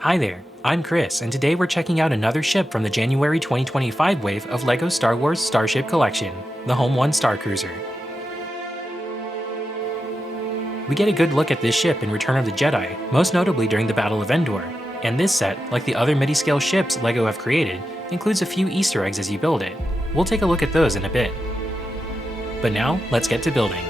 Hi there, I'm Chris, and today we're checking out another ship from the January 2025 wave of LEGO Star Wars Starship Collection, the Home One Starcruiser. We get a good look at this ship in Return of the Jedi, most notably during the Battle of Endor, and this set, like the other midi-scale ships LEGO have created, includes a few Easter eggs as you build it. We'll take a look at those in a bit. But now, let's get to building.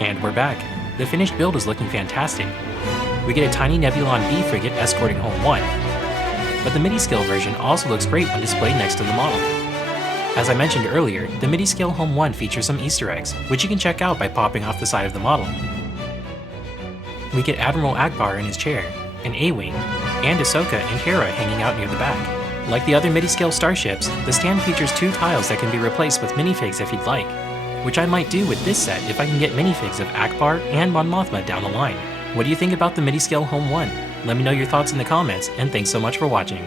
And we're back. The finished build is looking fantastic. We get a tiny Nebulon B frigate escorting Home One, but the midi-scale version also looks great when displayed next to the model. As I mentioned earlier, the midi-scale Home One features some Easter eggs, which you can check out by popping off the side of the model. We get Admiral Akbar in his chair, an A-Wing, and Ahsoka and Hera hanging out near the back. Like the other midi-scale starships, the stand features two tiles that can be replaced with minifigs if you'd like, which I might do with this set if I can get minifigs of Akbar and Mon Mothma down the line. What do you think about the midi-scale Home One? Let me know your thoughts in the comments, and thanks so much for watching.